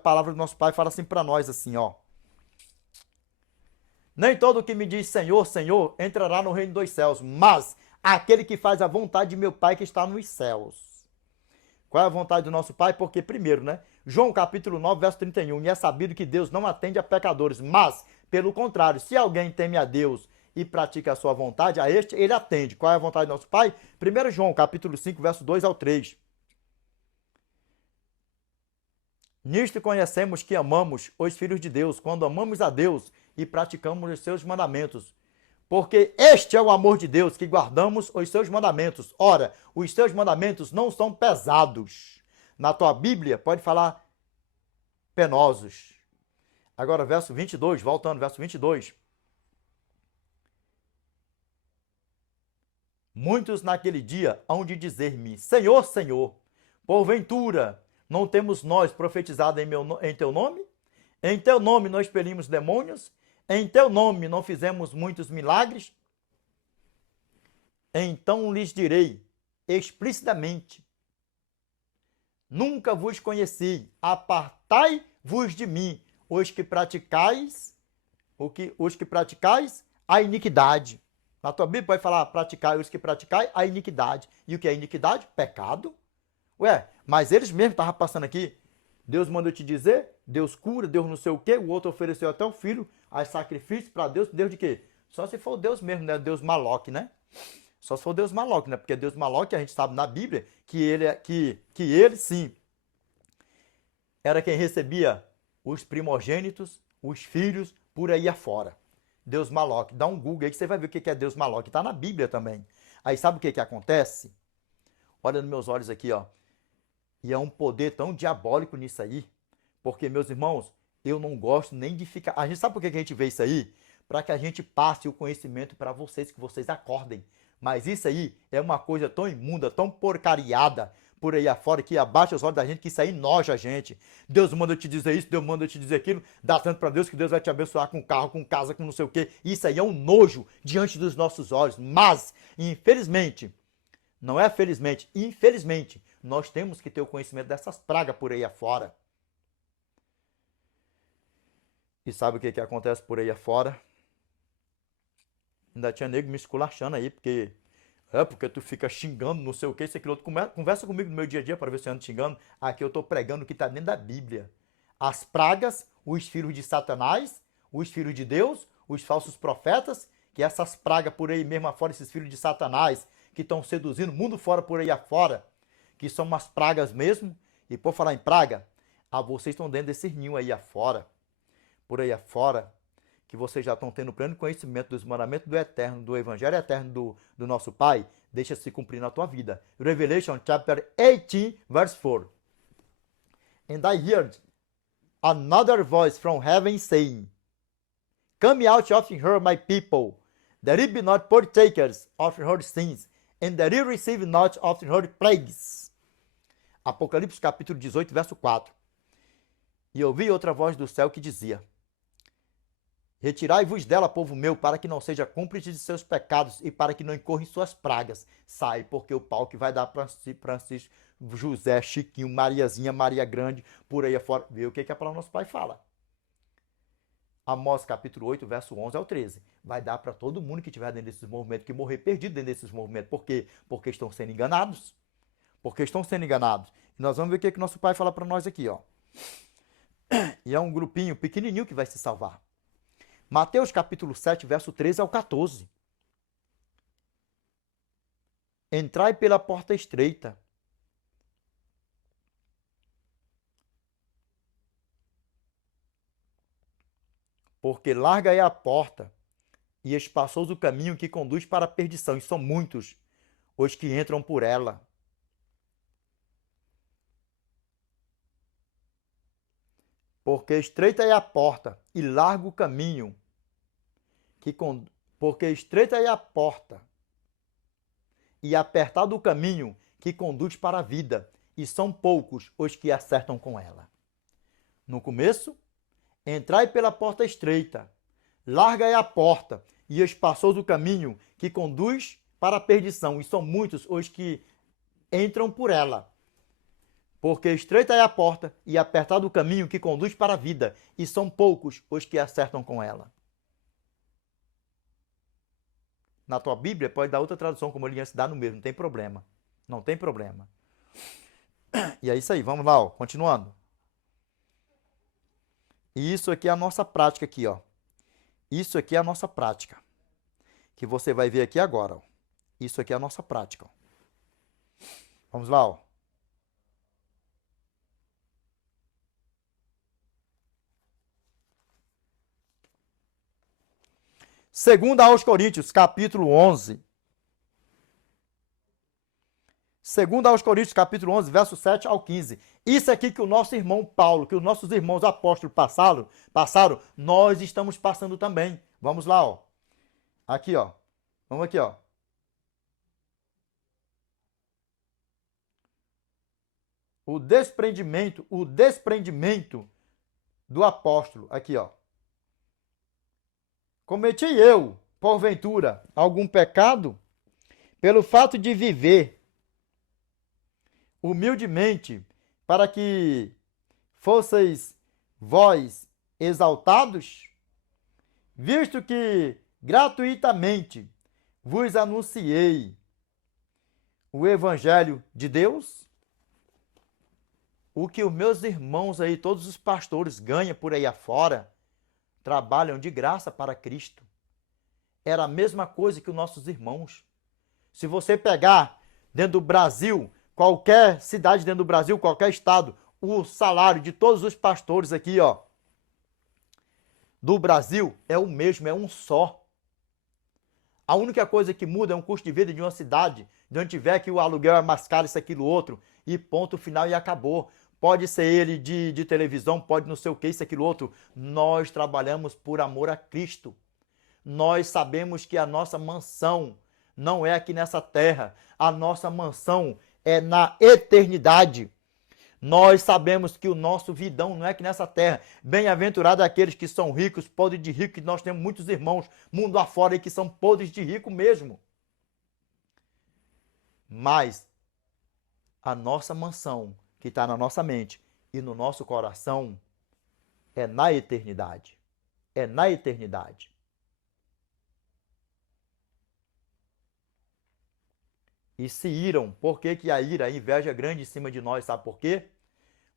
palavra do nosso Pai fala assim para nós, assim, ó. Nem todo o que me diz Senhor, Senhor, entrará no reino dos céus, mas aquele que faz a vontade de meu Pai que está nos céus. Qual é a vontade do nosso Pai? Porque, primeiro, né? João capítulo 9, verso 31, e é sabido que Deus não atende a pecadores, mas, pelo contrário, se alguém teme a Deus e pratica a sua vontade, a este ele atende. Qual é a vontade do nosso Pai? 1 João capítulo 5, verso 2 ao 3. Nisto conhecemos que amamos os filhos de Deus, quando amamos a Deus e praticamos os seus mandamentos. Porque este é o amor de Deus, que guardamos os seus mandamentos. Ora, os seus mandamentos não são pesados. Na tua Bíblia, pode falar penosos. Agora, verso 22, voltando, verso 22. Muitos naquele dia hão de dizer-me, Senhor, Senhor, porventura não temos nós profetizado em teu nome? Em teu nome nós expelimos demônios? Em teu nome não fizemos muitos milagres? Então lhes direi explicitamente: nunca vos conheci, apartai-vos de mim, os que praticais a iniquidade. Na tua Bíblia pode falar praticar os que praticai a iniquidade. E o que é iniquidade? Pecado. Ué, mas eles mesmos estavam passando aqui. Deus mandou te dizer, Deus cura, Deus não sei o quê, o outro ofereceu até o filho a sacrifício para Deus. Deus de quê? Só se for Deus mesmo, né? Deus Maloque, né? Só se for Deus Maloque, né? Porque Deus Maloque, a gente sabe na Bíblia que ele sim era quem recebia os primogênitos, os filhos, por aí afora. Deus Maloque. Dá um Google aí que você vai ver o que é Deus Maloque. Está na Bíblia também. Aí sabe o que acontece? Olha nos meus olhos aqui, ó. E é um poder tão diabólico nisso aí. Porque, meus irmãos, eu não gosto nem de ficar... A gente sabe por que a gente vê isso aí? Para que a gente passe o conhecimento para vocês, que vocês acordem. Mas isso aí é uma coisa tão imunda, tão porcariada por aí afora, que abaixa os olhos da gente, que isso aí noja a gente. Deus manda te dizer isso, Deus manda te dizer aquilo, dá tanto para Deus que Deus vai te abençoar com carro, com casa, com não sei o quê. Isso aí é um nojo diante dos nossos olhos. Mas, infelizmente, não é felizmente, infelizmente, nós temos que ter o conhecimento dessas pragas por aí afora. E sabe o que acontece por aí afora? Ainda tinha nego me esculachando aí, porque tu fica xingando, não sei o que, isso, aquilo outro. Conversa comigo no meu dia a dia para ver se eu ando xingando. Aqui eu tô pregando o que está dentro da Bíblia. As pragas, os filhos de Satanás, os filhos de Deus, os falsos profetas, que essas pragas por aí mesmo afora, esses filhos de Satanás, que estão seduzindo o mundo fora por aí afora, que são umas pragas mesmo. E por falar em praga, vocês estão dentro desse ninho aí afora, por aí afora, que vocês já estão tendo pleno conhecimento dos mandamentos do eterno, do evangelho eterno do nosso Pai, deixa se cumprir na tua vida. Revelation chapter 18, verse 4. And I heard another voice from heaven saying, Come out of her, my people, that ye be not partakers of her sins, and that ye receive not of her plagues. Apocalipse capítulo 18, verso 4. E ouvi outra voz do céu que dizia, Retirai-vos dela, povo meu, para que não seja cúmplice de seus pecados e para que não incorra em suas pragas. Sai, porque o pau que vai dar para Francisco, José, Chiquinho, Mariazinha, Maria Grande, por aí afora. Vê o que a palavra do nosso Pai fala. Amós capítulo 8, verso 11 ao 13. Vai dar para todo mundo que estiver dentro desses movimentos, que morrer perdido dentro desses movimentos. Por quê? Porque estão sendo enganados. Porque estão sendo enganados. E nós vamos ver o que nosso Pai fala para nós aqui, ó. E é um grupinho pequenininho que vai se salvar. Mateus capítulo 7, verso 13 ao 14. Entrai pela porta estreita. Porque larga é a porta e espaçoso o caminho que conduz para a perdição, e são muitos os que entram por ela. Porque estreita é a porta e largo o caminho porque estreita é a porta e apertado o caminho que conduz para a vida, e são poucos os que acertam com ela. No começo, entrai pela porta estreita, larga é a porta e espaçoso o caminho que conduz para a perdição, e são muitos os que entram por ela. Porque estreita é a porta e apertado o caminho que conduz para a vida, e são poucos os que acertam com ela. Na tua Bíblia pode dar outra tradução, como ele dá no mesmo, não tem problema. Não tem problema. E é isso aí, vamos lá, ó, continuando. E isso aqui é a nossa prática aqui, ó. Isso aqui é a nossa prática. Que você vai ver aqui agora, ó. Isso aqui é a nossa prática, ó. Vamos lá, ó. Segunda aos Coríntios, capítulo 11. Segunda aos Coríntios, capítulo 11, verso 7 ao 15. Isso aqui que o nosso irmão Paulo, que os nossos irmãos apóstolos passaram, nós estamos passando também. Vamos lá, ó. Aqui, ó. Vamos aqui, ó. O desprendimento do apóstolo. Aqui, ó. Cometi eu, porventura, algum pecado? Pelo fato de viver humildemente, para que fosseis vós exaltados? Visto que gratuitamente vos anunciei o Evangelho de Deus? O que os meus irmãos aí, todos os pastores, ganham por aí afora, trabalham de graça para Cristo. Era a mesma coisa que os nossos irmãos. Se você pegar dentro do Brasil, qualquer cidade dentro do Brasil, qualquer estado, o salário de todos os pastores aqui, ó, do Brasil é o mesmo, é um só. A única coisa que muda é o custo de vida de uma cidade, de onde tiver que o aluguel é mais caro, isso, aquilo, outro, e ponto final e acabou. Pode ser ele de televisão, pode não sei o que, isso, aquilo, outro. Nós trabalhamos por amor a Cristo. Nós sabemos que a nossa mansão não é aqui nessa terra. A nossa mansão é na eternidade. Nós sabemos que o nosso vidão não é aqui nessa terra. Bem-aventurado aqueles que são ricos, podres de rico, que nós temos muitos irmãos mundo afora aí que são podres de rico mesmo. Mas a nossa mansão, que está na nossa mente e no nosso coração, é na eternidade. É na eternidade. E se iram, por que que a ira, a inveja é grande em cima de nós, sabe por quê?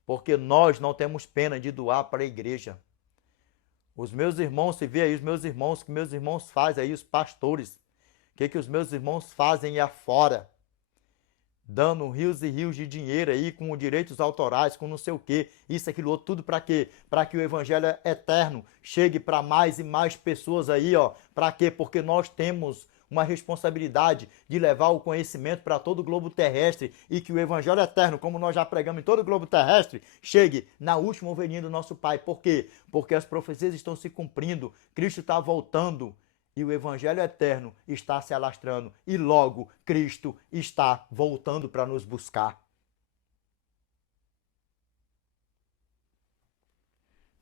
Porque nós não temos pena de doar para a igreja. Os meus irmãos, se vê aí os meus irmãos, o que meus irmãos fazem aí, os pastores, o que que os meus irmãos fazem aí afora? Dando rios e rios de dinheiro aí, com direitos autorais, com não sei o quê, isso, aquilo, outro, tudo para quê? Para que o evangelho eterno chegue para mais e mais pessoas aí, ó. Para quê? Porque nós temos uma responsabilidade de levar o conhecimento para todo o globo terrestre e que o evangelho eterno, como nós já pregamos em todo o globo terrestre, chegue na última ovelhinha do nosso Pai. Por quê? Porque as profecias estão se cumprindo, Cristo está voltando e o evangelho eterno está se alastrando e logo Cristo está voltando para nos buscar.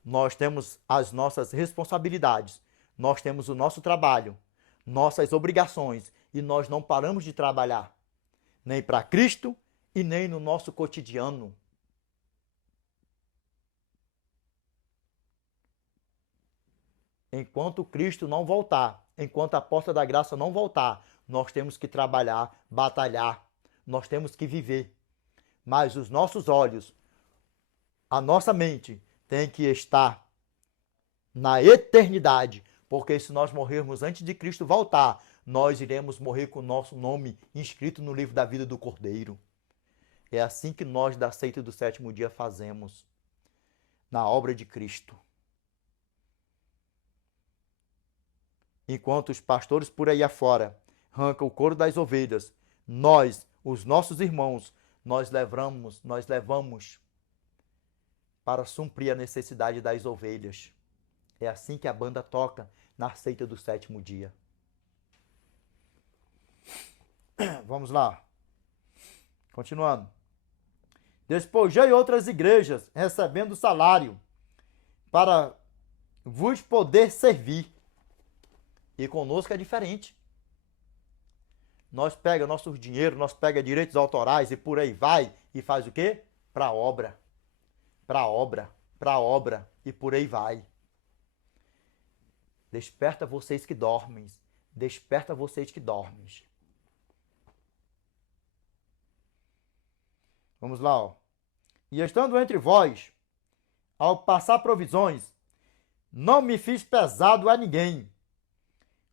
Nós temos as nossas responsabilidades, nós temos o nosso trabalho, nossas obrigações e nós não paramos de trabalhar, nem para Cristo e nem no nosso cotidiano. Enquanto Cristo não voltar, enquanto a porta da graça não voltar, nós temos que trabalhar, batalhar, nós temos que viver. Mas os nossos olhos, a nossa mente tem que estar na eternidade, porque se nós morrermos antes de Cristo voltar, nós iremos morrer com o nosso nome inscrito no livro da vida do Cordeiro. É assim que nós da seita do sétimo dia fazemos, na obra de Cristo. Enquanto os pastores por aí afora arrancam o couro das ovelhas, nós, os nossos irmãos, nós levamos para suprir a necessidade das ovelhas. É assim que a banda toca na seita do sétimo dia. Vamos lá. Continuando. Despojei outras igrejas, recebendo salário, para vos poder servir. E conosco é diferente. Nós pega nossos dinheiro, nós pega direitos autorais e por aí vai, e faz o quê? para obra, para obra, para obra, e por aí vai. Desperta vocês que dormem, desperta vocês que dormem. Vamos lá, ó. E estando entre vós, ao passar provisões, não me fiz pesado a ninguém,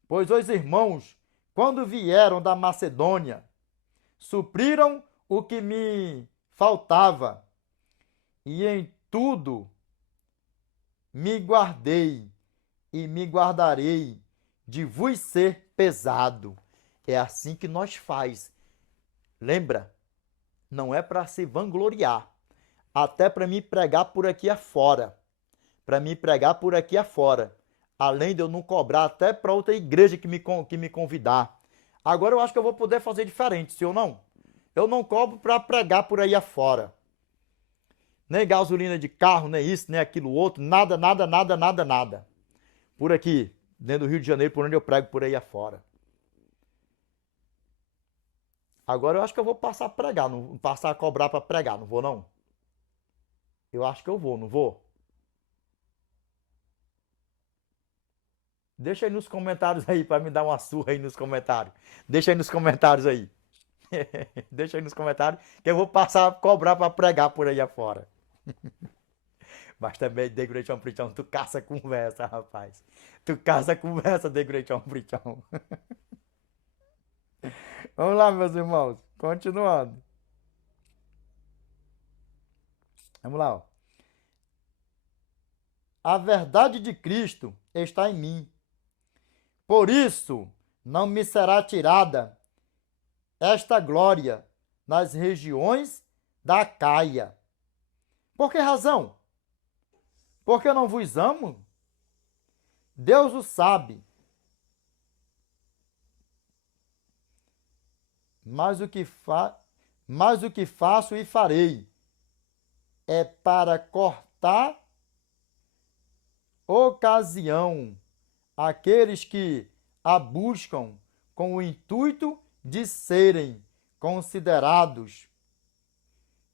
pois os irmãos, quando vieram da Macedônia, supriram o que me faltava, e em tudo me guardei e me guardarei de vos ser pesado. É assim que nós faz. Lembra? Não é para se vangloriar, até para me pregar por aqui afora. Para me pregar por aqui afora. Além de eu não cobrar até para outra igreja que me convidar. Agora eu acho que eu vou poder fazer diferente, sim ou não? Eu não cobro para pregar por aí afora. Nem gasolina de carro, nem isso, nem aquilo outro. Nada, nada, nada, nada, nada. Por aqui, dentro do Rio de Janeiro, por onde eu prego por aí afora. Agora eu acho que eu vou passar a pregar, não passar a cobrar para pregar, não vou não? Eu acho que eu vou, não vou? Deixa aí nos comentários aí para me dar uma surra aí nos comentários. Deixa aí nos comentários aí. Deixa aí nos comentários que eu vou passar a cobrar para pregar por aí afora. Mas também, The Great Amplichão, tu caça conversa, rapaz. Tu caça conversa, The Great Amplichão. Vamos lá, meus irmãos. Continuando. Vamos lá, ó. A verdade de Cristo está em mim. Por isso, não me será tirada esta glória nas regiões da Acaia. Por que razão? Porque eu não vos amo? Deus o sabe. Mas o que faço e farei é para cortar ocasião àqueles que a buscam com o intuito de serem considerados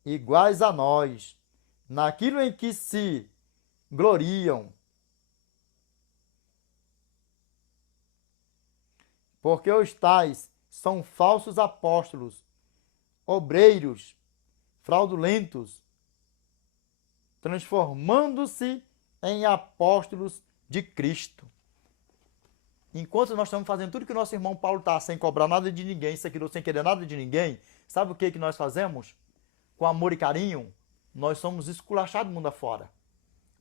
iguais a nós, naquilo em que se gloriam. Porque os tais são falsos apóstolos, obreiros, fraudulentos, transformando-se em apóstolos de Cristo. Enquanto nós estamos fazendo tudo que o nosso irmão Paulo está, sem cobrar nada de ninguém, sem querer nada de ninguém, sabe o que nós fazemos? Com amor e carinho, nós somos esculachados mundo afora.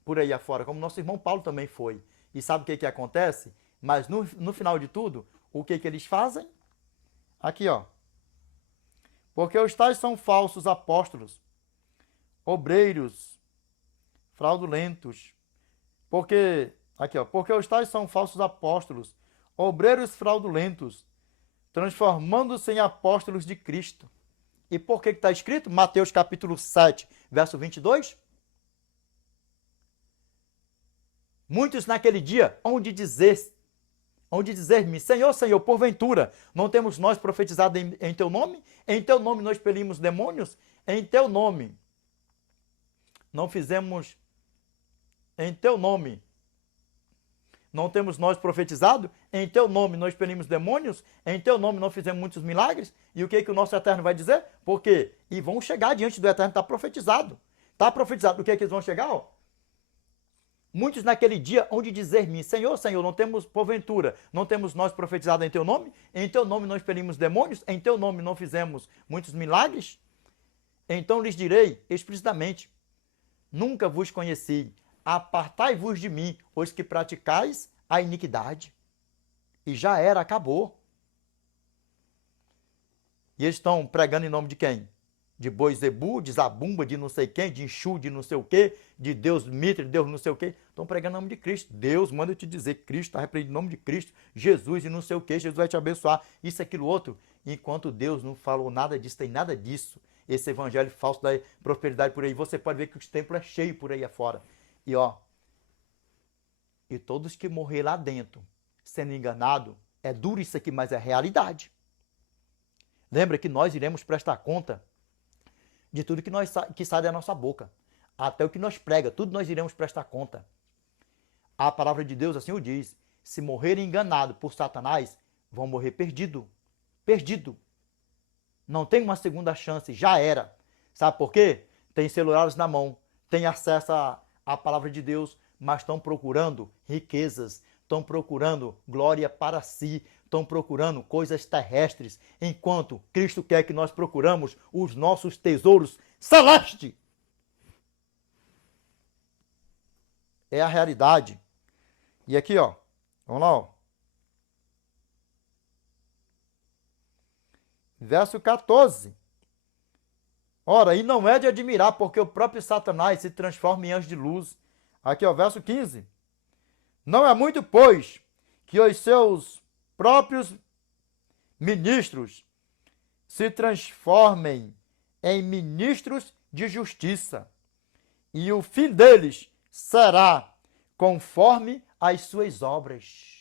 Por aí afora, como nosso irmão Paulo também foi. E sabe o que acontece? Mas no final de tudo, o que eles fazem? Aqui, ó. Porque os tais são falsos apóstolos, obreiros, fraudulentos. Aqui, ó. Porque os tais são falsos apóstolos, obreiros fraudulentos, transformando-se em apóstolos de Cristo. E por que está escrito? Mateus capítulo 7, verso 22. Muitos naquele dia hão de dizer-me, Senhor, Senhor, porventura, não temos nós profetizado em teu nome? Em teu nome nós expelimos demônios? Em teu nome não fizemos, em teu nome não temos nós profetizado? Em teu nome nós expelimos demônios? Em teu nome não fizemos muitos milagres? E o que o nosso Eterno vai dizer? Por quê? E vão chegar diante do Eterno, está profetizado. Está profetizado. O que eles vão chegar? Ó? Muitos naquele dia hão de dizer-me, Senhor, Senhor, não temos, porventura, não temos nós profetizado em teu nome? Em teu nome não expelimos demônios? Em teu nome não fizemos muitos milagres? Então lhes direi explicitamente, nunca vos conheci, apartai-vos de mim, os que praticais a iniquidade. E já era, acabou. E eles estão pregando em nome de quem? De Boizebu, de Zabumba, de não sei quem, de Enxu, de não sei o quê, de Deus Mitre, Deus não sei o quê. Estão pregando em nome de Cristo. Deus manda eu te dizer, Cristo está repreendido em nome de Cristo, Jesus e não sei o quê, Jesus vai te abençoar, isso, aquilo, outro. Enquanto Deus não falou nada disso, tem nada disso. Esse evangelho falso da prosperidade por aí, você pode ver que os templos é cheio por aí afora. E ó, e todos que morrer lá dentro, sendo enganado, é duro isso aqui, mas é realidade. Lembra que nós iremos prestar conta de tudo que sai da nossa boca. Até o que nós prega, tudo nós iremos prestar conta. A palavra de Deus assim o diz. Se morrerem enganados por Satanás, vão morrer perdido. Perdido. Não tem uma segunda chance, já era. Sabe por quê? Tem celulares na mão, tem acesso à palavra de Deus, mas estão procurando riquezas, estão procurando glória para si, estão procurando coisas terrestres, enquanto Cristo quer que nós procuramos os nossos tesouros celestes. É a realidade. E aqui, ó, vamos lá, ó. Verso 14. Ora, e não é de admirar, porque o próprio Satanás se transforma em anjo de luz. Aqui, ó, verso 15. Não é muito, pois, que os seus próprios ministros se transformem em ministros de justiça, e o fim deles será conforme as suas obras.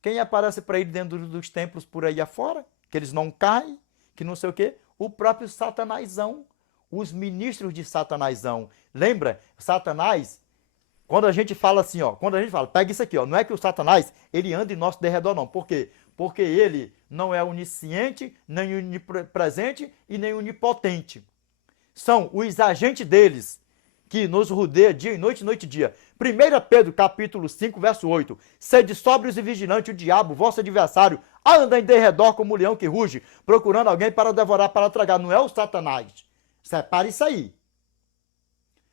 Quem aparece para ele dentro dos templos por aí afora? Que eles não caem, que não sei o quê? O próprio Satanásão, os ministros de Satanásão. Lembra? Satanás, quando a gente fala assim, ó, quando a gente fala, pega isso aqui, ó, não é que o Satanás, ele anda em nosso derredor, não. Por quê? Porque ele não é onisciente, nem onipresente e nem onipotente. São os agentes deles que nos rodeia dia e noite e dia. 1 Pedro, capítulo 5, verso 8. Sede sóbrios e vigilantes, o diabo, vosso adversário, anda em derredor como um leão que ruge, procurando alguém para devorar, para tragar. Não é o Satanás. Separe isso aí.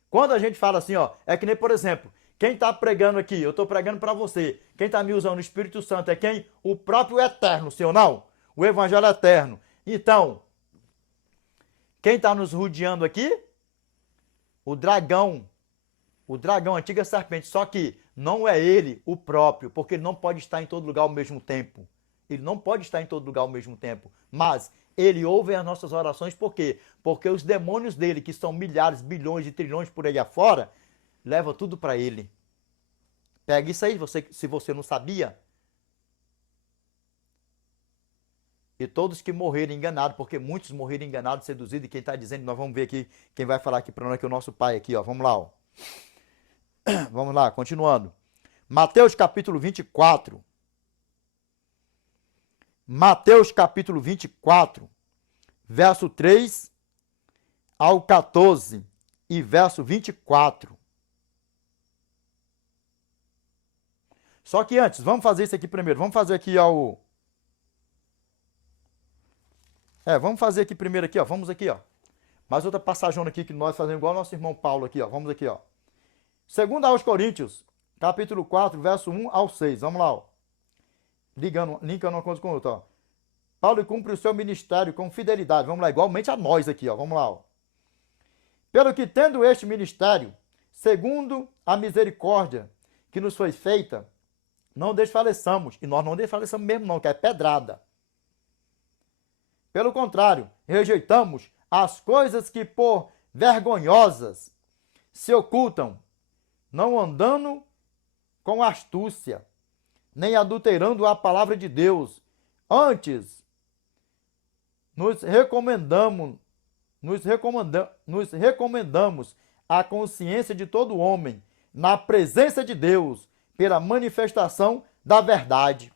Quando a gente fala assim, ó, é que nem, por exemplo, quem está pregando aqui, eu estou pregando para você, quem está me usando o Espírito Santo é quem? O próprio Eterno, sim ou não? O Evangelho Eterno. Então, quem está nos rodeando aqui? O dragão, a antiga serpente, só que não é ele o próprio, porque ele não pode estar em todo lugar ao mesmo tempo. Ele não pode estar em todo lugar ao mesmo tempo, mas ele ouve as nossas orações, por quê? Porque os demônios dele, que são milhares, bilhões e trilhões por aí afora, levam tudo para ele. Pega isso aí, se você não sabia. E todos que morreram enganados, porque muitos morreram enganados, seduzidos, e quem está dizendo, nós vamos ver aqui, quem vai falar aqui para nós, que é o nosso pai aqui, ó. Vamos lá, ó. Vamos lá, continuando. Mateus capítulo 24. Mateus capítulo 24, verso 3 ao 14 e verso 24. Só que antes, vamos fazer isso aqui primeiro. Vamos fazer aqui ao... vamos fazer aqui primeiro aqui, ó. Vamos aqui, ó. Mais outra passagem aqui que nós fazemos igual ao nosso irmão Paulo aqui, ó. Vamos aqui, ó. 2 aos Coríntios, capítulo 4, verso 1 ao 6. Vamos lá, ó. Linkando uma coisa com a outra, ó. Paulo cumpre o seu ministério com fidelidade. Vamos lá, igualmente a nós aqui, ó. Vamos lá, ó. Pelo que tendo este ministério, segundo a misericórdia que nos foi feita, não desfaleçamos. E nós não desfaleçamos mesmo não, que é pedrada. Pelo contrário, rejeitamos as coisas que por vergonhosas se ocultam, não andando com astúcia, nem adulterando a palavra de Deus. Antes, nos recomendamos a consciência de todo homem na presença de Deus pela manifestação da verdade.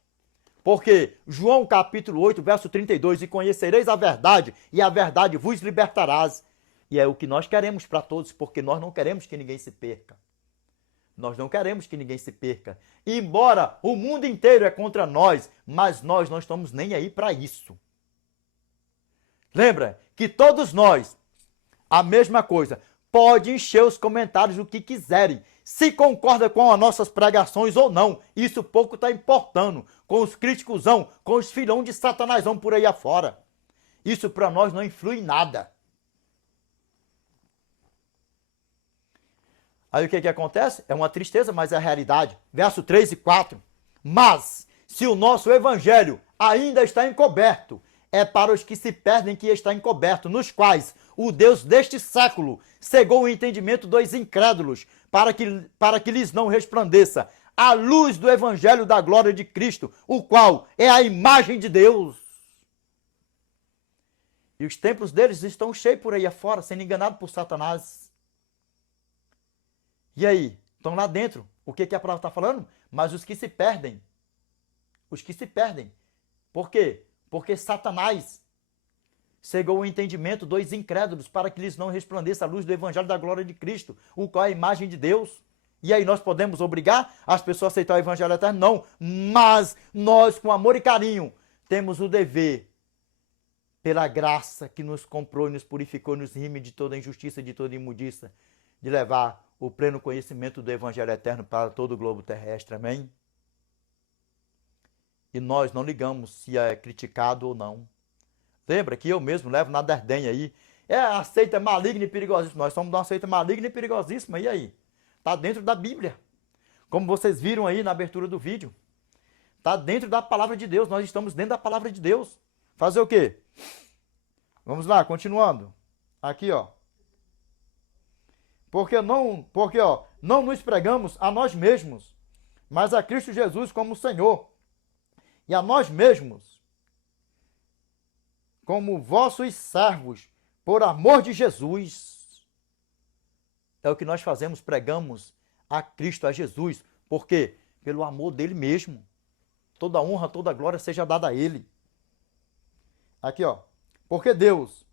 Porque João capítulo 8, verso 32, e conhecereis a verdade, e a verdade vos libertarás. E é o que nós queremos para todos, porque nós não queremos que ninguém se perca. Nós não queremos que ninguém se perca. Embora o mundo inteiro é contra nós, mas nós não estamos nem aí para isso. Lembra que todos nós, a mesma coisa, pode encher os comentários o que quiserem. Se concorda com as nossas pregações ou não, isso pouco está importando. Com os críticosão, com os filhão de Satanásão por aí afora. Isso para nós não influi em nada. Aí o que acontece? É uma tristeza, mas é a realidade. Verso 3 e 4. Mas, se o nosso evangelho ainda está encoberto, é para os que se perdem que está encoberto, nos quais o Deus deste século cegou o entendimento dos incrédulos, para que lhes não resplandeça a luz do evangelho da glória de Cristo, o qual é a imagem de Deus. E os templos deles estão cheios por aí afora, sendo enganados por Satanás. E aí? Estão lá dentro. O que a palavra está falando? Mas os que se perdem. Os que se perdem. Por quê? Porque Satanás cegou o entendimento dos incrédulos para que lhes não resplandeça a luz do evangelho da glória de Cristo, o qual é a imagem de Deus. E aí nós podemos obrigar as pessoas a aceitar o evangelho eterno? Não. Mas nós, com amor e carinho, temos o dever, pela graça que nos comprou e nos purificou, nos rime de toda injustiça, de toda imundiça, de levar o pleno conhecimento do evangelho eterno para todo o globo terrestre. Amém? E nós não ligamos se é criticado ou não. Lembra que eu mesmo levo na derdenha aí. A seita maligna e perigosíssima. Nós somos de uma seita maligna e perigosíssima. E aí? Está dentro da Bíblia. Como vocês viram aí na abertura do vídeo. Está dentro da palavra de Deus. Nós estamos dentro da palavra de Deus. Fazer o quê? Vamos lá, continuando. Aqui, ó. Porque não nos pregamos a nós mesmos, mas a Cristo Jesus como Senhor. E a nós mesmos como vossos servos, por amor de Jesus. É o que nós fazemos, pregamos a Cristo, a Jesus. Por quê? Pelo amor dele mesmo. Toda honra, toda glória seja dada a ele. Aqui, ó. Porque Deus,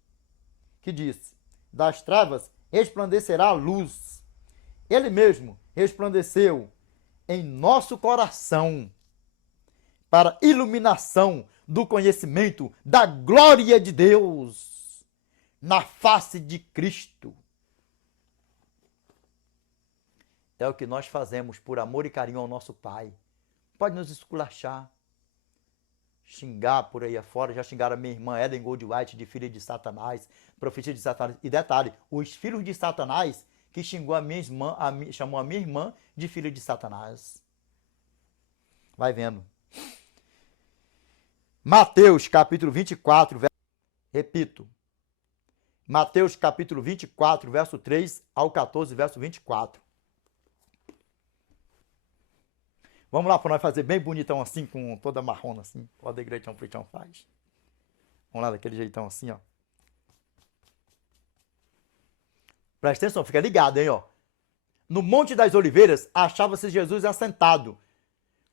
que disse, das trevas resplandecerá a luz. Ele mesmo resplandeceu em nosso coração para iluminação do conhecimento da glória de Deus na face de Cristo. É o que nós fazemos por amor e carinho ao nosso Pai. Pode nos esculachar, xingar por aí afora. Já xingaram a minha irmã Ellen Goldwhite de filha de Satanás, profecia de Satanás. E detalhe, os filhos de Satanás que xingou a minha irmã, chamou a minha irmã de filha de Satanás. Vai vendo. Mateus capítulo 24, repito. Mateus capítulo 24, verso 3 ao 14, verso 24. Vamos lá para nós fazer bem bonitão assim, com toda marrona assim. Ó, da igreja Preitão faz. Vamos lá, daquele jeitão assim, ó. Presta atenção, fica ligado, hein, ó. No Monte das Oliveiras, achava-se Jesus assentado.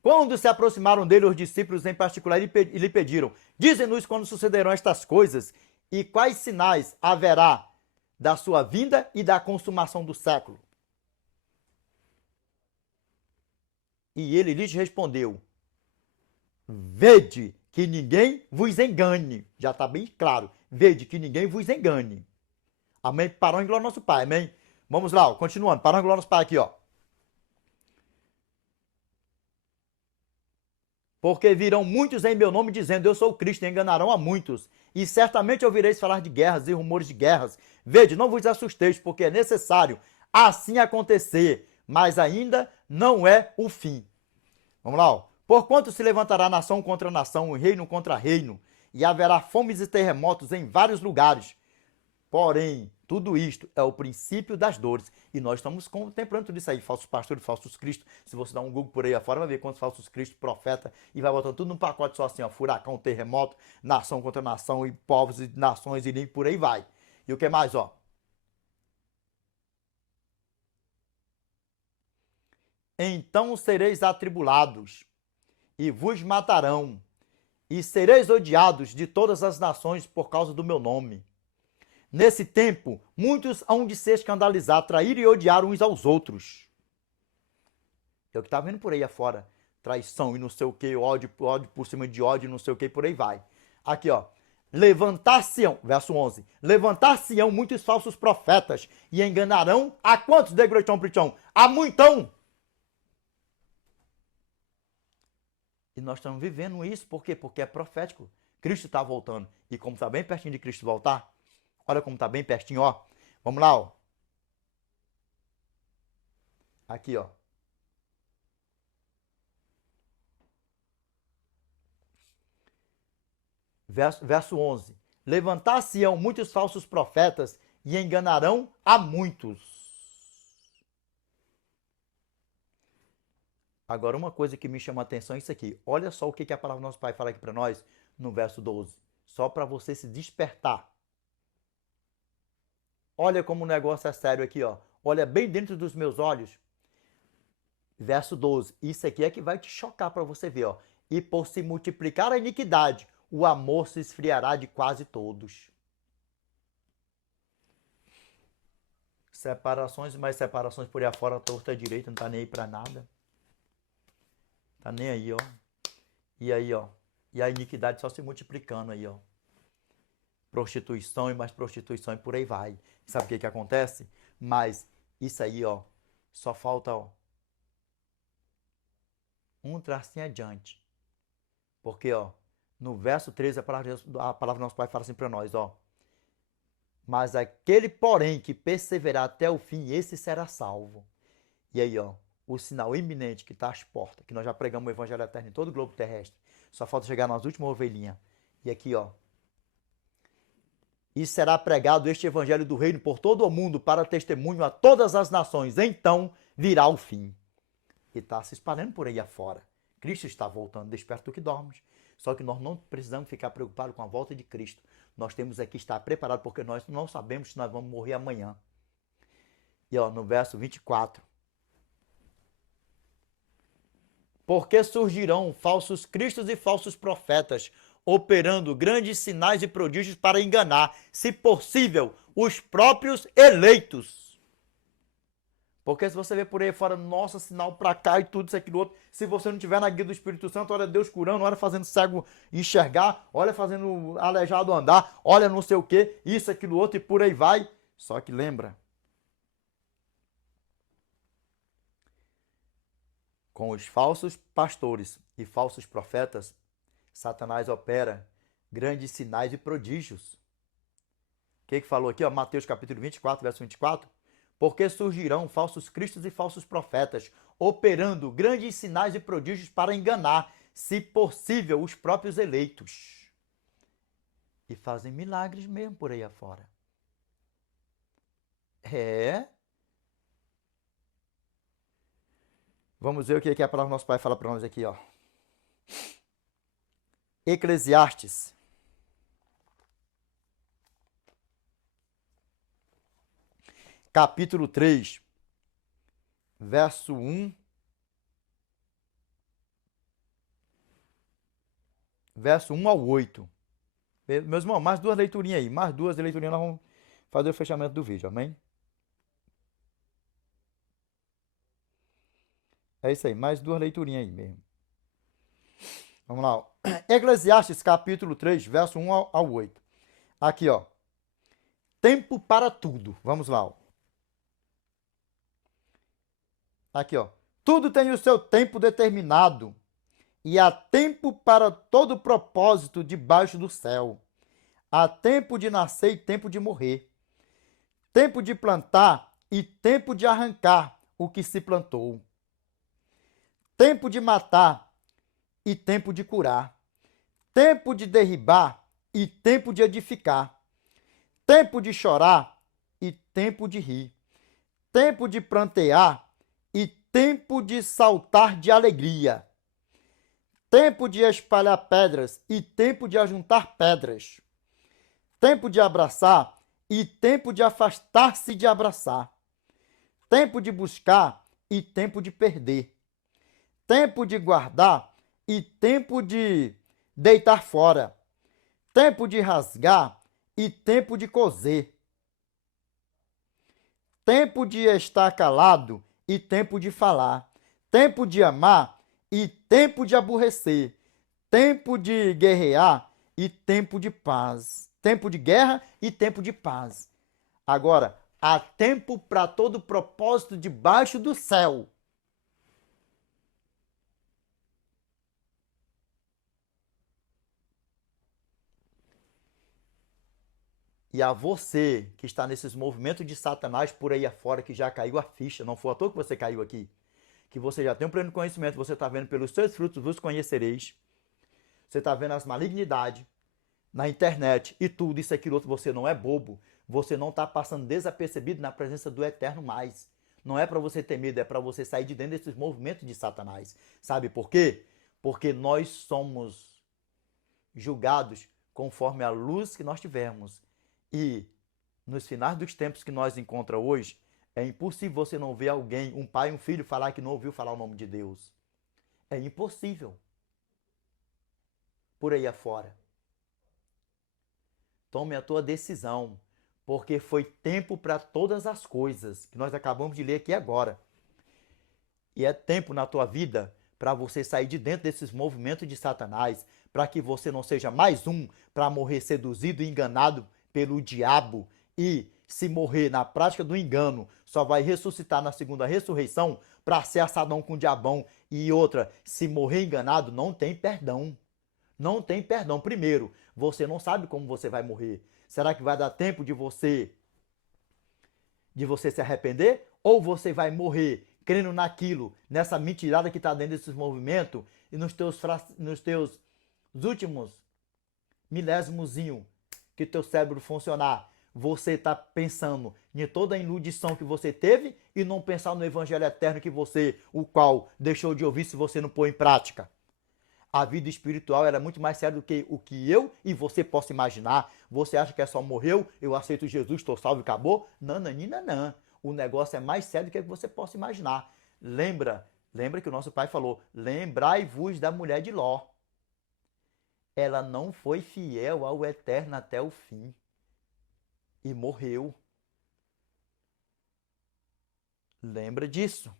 Quando se aproximaram dele os discípulos em particular e lhe pediram: dize-nos quando sucederão estas coisas e quais sinais haverá da sua vinda e da consumação do século. E ele lhes respondeu: vede que ninguém vos engane. Já está bem claro. Vede que ninguém vos engane. Amém? Parou em glória ao nosso Pai. Amém? Vamos lá, ó, continuando. Parou em glória ao nosso Pai aqui, ó. Porque virão muitos em meu nome dizendo, eu sou o Cristo, e enganarão a muitos. E certamente ouvireis falar de guerras e rumores de guerras. Vede, não vos assusteis, porque é necessário assim acontecer, mas ainda não é o fim. Vamos lá, ó. Porquanto se levantará nação contra nação, reino contra reino, e haverá fomes e terremotos em vários lugares. Porém, tudo isto é o princípio das dores. E nós estamos contemplando tudo isso aí. Falsos pastores, falsos cristos. Se você dá um Google por aí afora, vai ver quantos falsos cristos, profeta, e vai botando tudo num pacote só assim, ó. Furacão, terremoto, nação contra nação, e povos e nações, e nem por aí vai. E o que mais, ó? Então sereis atribulados, e vos matarão, e sereis odiados de todas as nações por causa do meu nome. Nesse tempo, muitos hão de se escandalizar, trair e odiar uns aos outros. É o que está vendo por aí afora. Traição e não sei o que, ódio por cima de ódio, não sei o que, por aí vai. Aqui, ó. Levantar-se-ão, verso 11. Levantar-se-ão muitos falsos profetas e enganarão a quantos, de Greitão Prichão? A muitão. E nós estamos vivendo isso, por quê? Porque é profético. Cristo está voltando. E como está bem pertinho de Cristo voltar, olha como está bem pertinho, ó. Vamos lá, ó. Aqui, ó. Verso 11. Levantar-se-ão muitos falsos profetas e enganarão a muitos. Agora, uma coisa que me chama a atenção é isso aqui. Olha só o que a palavra do nosso Pai fala aqui para nós no verso 12. Só para você se despertar. Olha como o negócio é sério aqui, ó. Olha bem dentro dos meus olhos. Verso 12. Isso aqui é que vai te chocar para você ver, ó. E por se multiplicar a iniquidade, o amor se esfriará de quase todos. Separações e mais separações por aí afora, torta direita, não tá nem aí pra nada. Tá nem aí, ó. E aí, ó. E a iniquidade só se multiplicando aí, ó. Prostituição e mais prostituição e por aí vai. Sabe o que que acontece? Mas isso aí, ó, só falta, ó, um tracinho adiante. Porque, ó, no verso 13, a palavra do nosso Pai fala assim para nós, ó. Mas aquele, porém, que perseverar até o fim, esse será salvo. E aí, ó, o sinal iminente que está às portas, que nós já pregamos o Evangelho Eterno em todo o globo terrestre. Só falta chegar nas últimas ovelhinhas. E aqui, ó. E será pregado este Evangelho do Reino por todo o mundo para testemunho a todas as nações. Então virá o fim. E está se espalhando por aí afora. Cristo está voltando, desperta do que dormes. Só que nós não precisamos ficar preocupados com a volta de Cristo. Nós temos aqui que estar preparados, porque nós não sabemos se nós vamos morrer amanhã. E ó, no verso 24. Porque surgirão falsos cristos e falsos profetas, operando grandes sinais e prodígios para enganar, se possível, os próprios eleitos. Porque se você vê por aí fora, nossa, sinal pra cá e tudo isso aqui do outro, se você não tiver na guia do Espírito Santo, olha Deus curando, olha fazendo cego enxergar, olha fazendo aleijado andar, olha não sei o que, isso, aquilo, outro e por aí vai. Só que lembra, com os falsos pastores e falsos profetas, Satanás opera grandes sinais e prodígios. O que falou aqui, ó, Mateus capítulo 24, verso 24? Porque surgirão falsos cristos e falsos profetas, operando grandes sinais e prodígios para enganar, se possível, os próprios eleitos. E fazem milagres mesmo por aí afora. Vamos ver o que a palavra do nosso Pai fala para nós aqui, ó. Eclesiastes. Capítulo 3, verso 1. Verso 1 ao 8. Meus irmãos, mais duas leiturinhas aí. Mais duas leiturinhas nós vamos fazer o fechamento do vídeo, amém? É isso aí, mais duas leiturinhas aí mesmo. Vamos lá, ó. Eclesiastes capítulo 3, verso 1 ao 8. Aqui, ó. Tempo para tudo. Vamos lá, ó. Aqui, ó. Tudo tem o seu tempo determinado, e há tempo para todo propósito debaixo do céu. Há tempo de nascer e tempo de morrer. Tempo de plantar e tempo de arrancar o que se plantou. Tempo de matar e tempo de curar. Tempo de derribar e tempo de edificar. Tempo de chorar e tempo de rir. Tempo de prantear e tempo de saltar de alegria. Tempo de espalhar pedras e tempo de ajuntar pedras. Tempo de abraçar e tempo de afastar-se de abraçar. Tempo de buscar e tempo de perder. Tempo de guardar e tempo de deitar fora. Tempo de rasgar e tempo de coser. Tempo de estar calado e tempo de falar. Tempo de amar e tempo de aborrecer. Tempo de guerrear e tempo de paz. Tempo de guerra e tempo de paz. Agora, há tempo para todo propósito debaixo do céu. E a você que está nesses movimentos de Satanás por aí afora, que já caiu a ficha, não foi à toa que você caiu aqui, que você já tem um pleno conhecimento, você está vendo pelos seus frutos vos conhecereis, você está vendo as malignidades na internet e tudo isso, aquilo outro, você não é bobo, você não está passando desapercebido na presença do Eterno mais. Não é para você ter medo, é para você sair de dentro desses movimentos de Satanás. Sabe por quê? Porque nós somos julgados conforme a luz que nós tivermos. E nos finais dos tempos que nós encontramos hoje, é impossível você não ver alguém, um pai e um filho, falar que não ouviu falar o nome de Deus. É impossível. Por aí afora. Tome a tua decisão, porque foi tempo para todas as coisas que nós acabamos de ler aqui agora. E é tempo na tua vida para você sair de dentro desses movimentos de Satanás, para que você não seja mais um para morrer seduzido e enganado pelo diabo. E se morrer na prática do engano, só vai ressuscitar na segunda ressurreição para ser assadão com o diabão. E outra, se morrer enganado, não tem perdão. Não tem perdão. Primeiro, você não sabe como você vai morrer. Será que vai dar tempo de você se arrepender? Ou você vai morrer crendo naquilo, nessa mentirada que está dentro desses movimentos e nos teus últimos milésimozinho que teu cérebro funcionar, você está pensando em toda a iludição que você teve e não pensar no evangelho eterno o qual deixou de ouvir se você não pôr em prática. A vida espiritual era muito mais séria do que o que eu e você possa imaginar. Você acha que é só morreu, eu aceito Jesus, estou salvo e acabou? Não, nanina, não. O negócio é mais sério do que você possa imaginar. Lembra que o nosso pai falou, lembrai-vos da mulher de Ló. Ela não foi fiel ao eterno até o fim. E morreu. Lembra disso.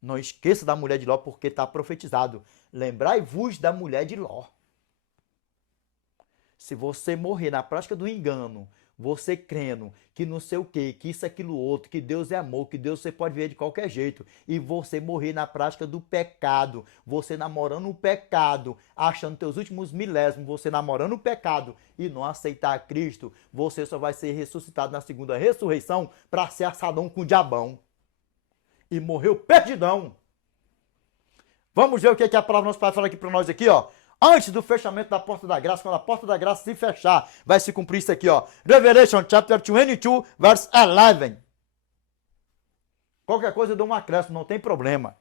Não esqueça da mulher de Ló, porque está profetizado. Lembrai-vos da mulher de Ló. Se você morrer na prática do engano, você crendo que não sei o quê, que isso, aquilo, outro, que Deus é amor, que Deus você pode ver de qualquer jeito, e você morrer na prática do pecado, você namorando o pecado, achando teus últimos milésimos, você namorando o pecado e não aceitar Cristo, você só vai ser ressuscitado na segunda ressurreição para ser assadão com o diabão. E morreu perdidão. Vamos ver o que a palavra do nosso Pai fala aqui para nós aqui, ó. Antes do fechamento da porta da graça, quando a porta da graça se fechar, vai se cumprir isso aqui, ó. Revelation chapter 22, verse 11. Qualquer coisa eu dou um acréscimo, não tem problema.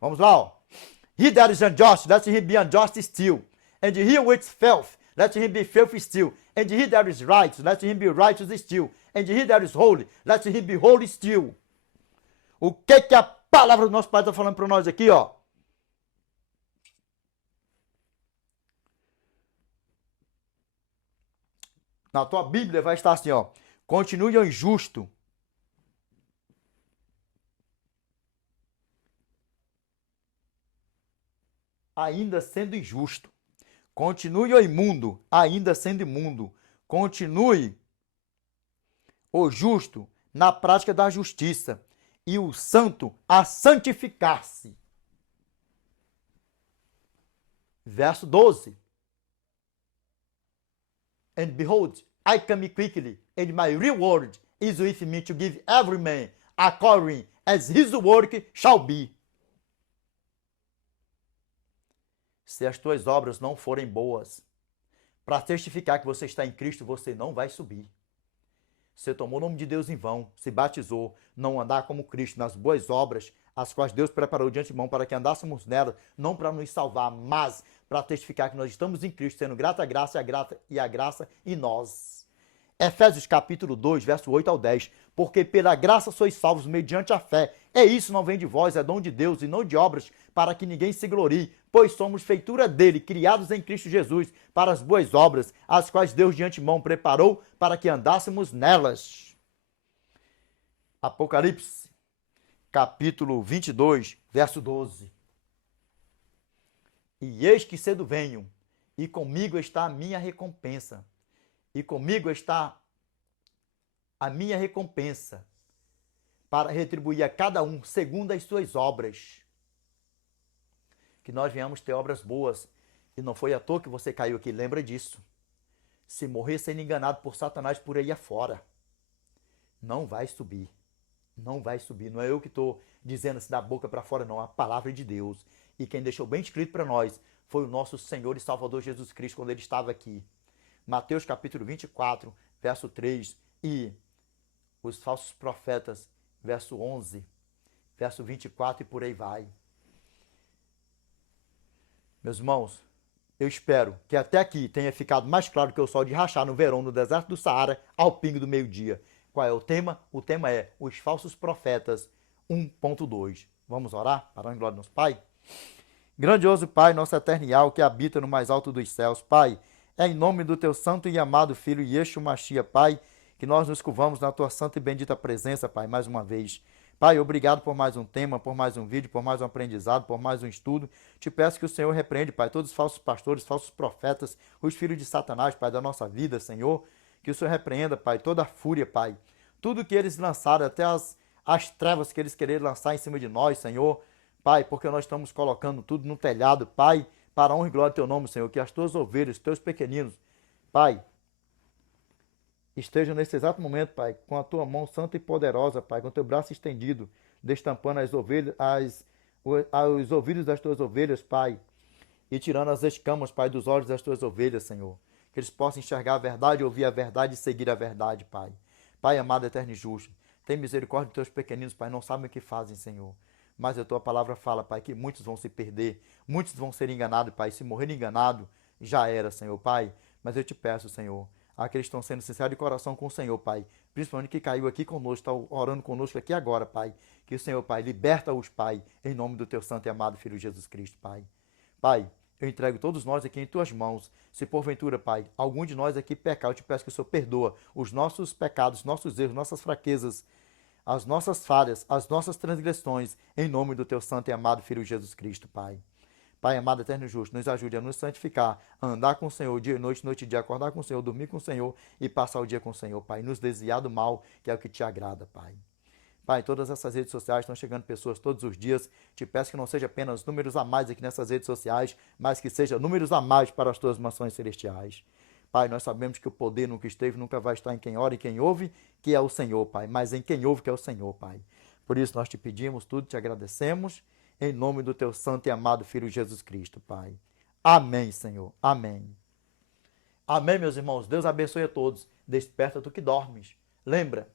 Vamos lá, ó. He that is unjust, let him be unjust still. And he which is filth, let him be filthy still. And he that is right, let him be righteous still. And he that is holy, let him be holy still. O que a palavra do nosso Pai está falando para nós aqui, ó? Na tua Bíblia vai estar assim, ó. Continue o injusto. Ainda sendo injusto. Continue o imundo, ainda sendo imundo. Continue o justo na prática da justiça. E o santo a santificar-se. Verso 12. And behold, I come quickly, and my reward is with me to give every man according as his work shall be. Se as tuas obras não forem boas, para testificar que você está em Cristo, você não vai subir. Você tomou o nome de Deus em vão, se batizou, não andar como Cristo nas boas obras, as quais Deus preparou de antemão para que andássemos nelas, não para nos salvar, mas para testificar que nós estamos em Cristo, sendo grata a graça e a graça em nós. Efésios capítulo 2, verso 8 ao 10. Porque pela graça sois salvos mediante a fé. É isso, não vem de vós, é dom de Deus e não de obras, para que ninguém se glorie, pois somos feitura dele, criados em Cristo Jesus, para as boas obras, as quais Deus de antemão preparou para que andássemos nelas. Apocalipse, capítulo 22, verso 12. E eis que cedo venho, e comigo está a minha recompensa. E comigo está a minha recompensa, para retribuir a cada um segundo as suas obras. Que nós venhamos ter obras boas. E não foi à toa que você caiu aqui, lembra disso. Se morrer sendo enganado por Satanás por aí afora, não vai subir. Não vai subir. Não é eu que estou dizendo assim da boca para fora, não. É a palavra de Deus. E quem deixou bem escrito para nós foi o nosso Senhor e Salvador Jesus Cristo quando ele estava aqui. Mateus capítulo 24, verso 3 e os falsos profetas, verso 11, verso 24 e por aí vai. Meus irmãos, Eu espero que até aqui tenha ficado mais claro que o sol de rachar no verão no deserto do Saara ao pingo do meio-dia. Qual é o tema? O tema é os falsos profetas 1.2. Vamos orar? Para a glória do nosso Pai? Grandioso Pai, nosso eternial, que habita no mais alto dos céus, Pai, é em nome do teu santo e amado Filho Yeshua Mashiach, Pai, que nós nos curvamos na tua santa e bendita presença, Pai, mais uma vez. Pai, obrigado por mais um tema, por mais um vídeo, por mais um aprendizado, por mais um estudo. Te peço que o Senhor repreende, Pai, todos os falsos pastores, falsos profetas, os filhos de Satanás, Pai, da nossa vida, Senhor. Que o Senhor repreenda, Pai, toda a fúria, Pai. Tudo que eles lançaram, até as trevas que eles querem lançar em cima de nós, Senhor. Pai, porque nós estamos colocando tudo no telhado, Pai, para a honra e glória do teu nome, Senhor. Que as tuas ovelhas, os teus pequeninos, Pai, esteja nesse exato momento, Pai, com a tua mão santa e poderosa, Pai, com o teu braço estendido, destampando as ovelhas, os ouvidos das tuas ovelhas, Pai, e tirando as escamas, Pai, dos olhos das tuas ovelhas, Senhor. Que eles possam enxergar a verdade, ouvir a verdade e seguir a verdade, Pai. Pai amado, eterno e justo, tem misericórdia dos teus pequeninos, Pai, não sabem o que fazem, Senhor. Mas a tua palavra fala, Pai, que muitos vão se perder, muitos vão ser enganados, Pai. Se morrer enganado, já era, Senhor, Pai. Mas eu te peço, Senhor, aqueles que estão sendo sinceros de coração com o Senhor, Pai, principalmente que caiu aqui conosco, está orando conosco aqui agora, Pai, que o Senhor, Pai, liberta-os, Pai, em nome do teu santo e amado Filho Jesus Cristo, Pai. Pai, eu entrego todos nós aqui em tuas mãos. Se porventura, Pai, algum de nós aqui pecar, eu te peço que o Senhor perdoa os nossos pecados, nossos erros, nossas fraquezas, as nossas falhas, as nossas transgressões, em nome do teu santo e amado Filho Jesus Cristo, Pai. Pai amado, eterno e justo, nos ajude a nos santificar, a andar com o Senhor dia e noite, noite e dia, acordar com o Senhor, dormir com o Senhor e passar o dia com o Senhor, Pai. Nos desviar do mal, que é o que te agrada, Pai. Pai, em todas essas redes sociais estão chegando pessoas todos os dias. Te peço que não seja apenas números a mais aqui nessas redes sociais, mas que seja números a mais para as tuas mansões celestiais. Pai, nós sabemos que o poder nunca esteve, nunca vai estar em quem ora e quem ouve, que é o Senhor, Pai. Mas em quem ouve, que é o Senhor, Pai. Por isso nós te pedimos tudo, te agradecemos, em nome do teu santo e amado Filho Jesus Cristo, Pai. Amém, Senhor. Amém. Amém, meus irmãos. Deus abençoe a todos. Desperta tu que dormes. Lembra,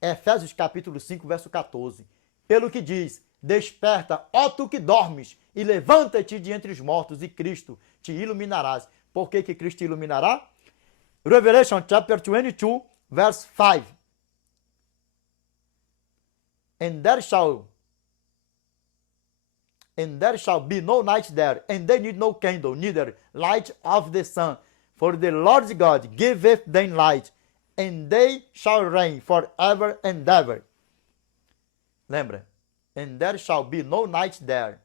Efésios capítulo 5, verso 14. Pelo que diz, desperta, ó tu que dormes, e levanta-te de entre os mortos, e Cristo te iluminarás. Por que Cristo te iluminará? Revelation chapter 22, verse 5. And there shall be no night there, and they need no candle, neither light of the sun. For the Lord God giveth them light, and they shall reign forever and ever. Lembra? And there shall be no night there,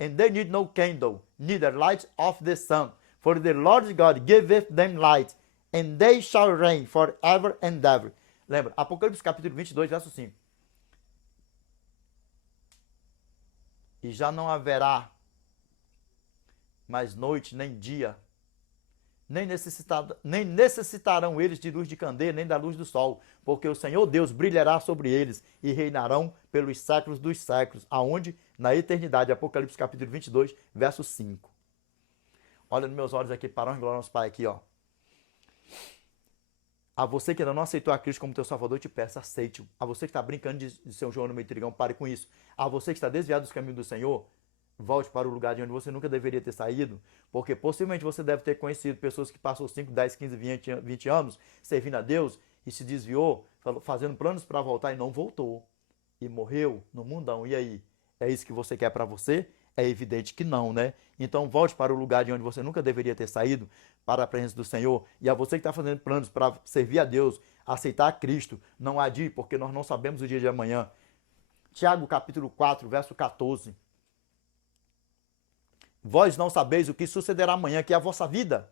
and they need no candle, neither light of the sun. For the Lord God giveth them light, and they shall reign forever and ever. Lembra? Apocalipse capítulo 22, verso 5. E já não haverá mais noite, nem dia, nem necessitarão eles de luz de candeia, nem da luz do sol, porque o Senhor Deus brilhará sobre eles e reinarão pelos séculos dos séculos, aonde? Na eternidade. Apocalipse capítulo 22, verso 5. Olha nos meus olhos aqui, para glória ao nosso Pai aqui, ó. A você que ainda não aceitou a Cristo como teu Salvador, eu te peço, aceite-o. A você que está brincando de ser um João no meio trigão, pare com isso. A você que está desviado dos caminhos do Senhor, volte para o lugar de onde você nunca deveria ter saído, porque possivelmente você deve ter conhecido pessoas que passou 5, 10, 15, 20 anos servindo a Deus e se desviou, fazendo planos para voltar e não voltou. E morreu no mundão. E aí? É isso que você quer para você? É evidente que não, né? Então volte para o lugar de onde você nunca deveria ter saído, para a presença do Senhor. E a você que está fazendo planos para servir a Deus, aceitar a Cristo, não adie, porque nós não sabemos o dia de amanhã. Tiago capítulo 4, verso 14. Vós não sabeis o que sucederá amanhã, que é a vossa vida.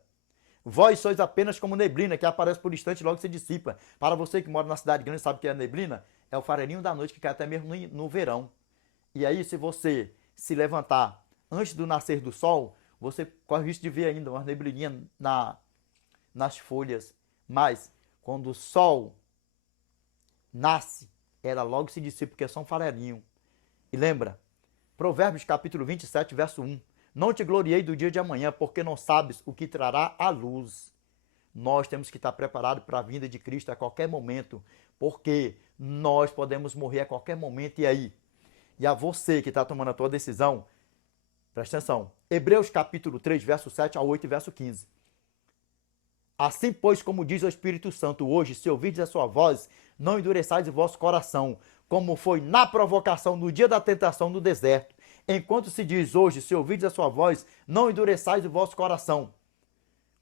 Vós sois apenas como neblina, que aparece por instante e logo se dissipa. Para você que mora na cidade grande, sabe o que é a neblina? É o farelinho da noite que cai até mesmo no verão. E aí, se você se levantar antes do nascer do sol, você corre o risco de ver ainda uma neblininha nas folhas. Mas, quando o sol nasce, ela logo se dissipa, porque é só um farelinho. E lembra, Provérbios capítulo 27, verso 1. Não te gloriei do dia de amanhã, porque não sabes o que trará a luz. Nós temos que estar preparados para a vinda de Cristo a qualquer momento, porque nós podemos morrer a qualquer momento. E aí? E a você que está tomando a tua decisão, Presta atenção. Hebreus capítulo 3, verso 7 ao 8 e verso 15. Assim, pois, como diz o Espírito Santo, hoje, se ouvirdes a sua voz, não endureçais o vosso coração, como foi na provocação no dia da tentação no deserto. Enquanto se diz hoje, se ouvirdes a sua voz, não endureçais o vosso coração,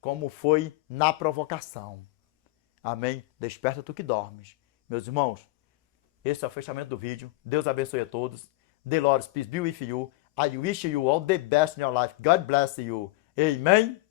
como foi na provocação. Amém? Desperta tu que dormes. Meus irmãos, esse é o fechamento do vídeo. Deus abençoe a todos. The Lord peace be with you. I wish you all the best in your life. God bless you. Amen.